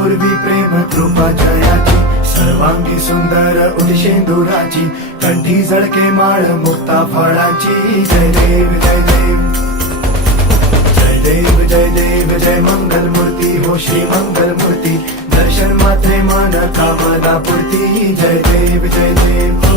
पूर्वी प्रेम कृपा जयाची, सर्वांगी सुंदर उदिशेंदुराची, कंठी झळके माळ मुक्ता फळाची. जय देव जय देव जय देव जय देव जय मंगल मूर्ती हो श्री मंगल मूर्ती, दर्शन मात्रे मन कामना पूर्ती. जय देव जय देव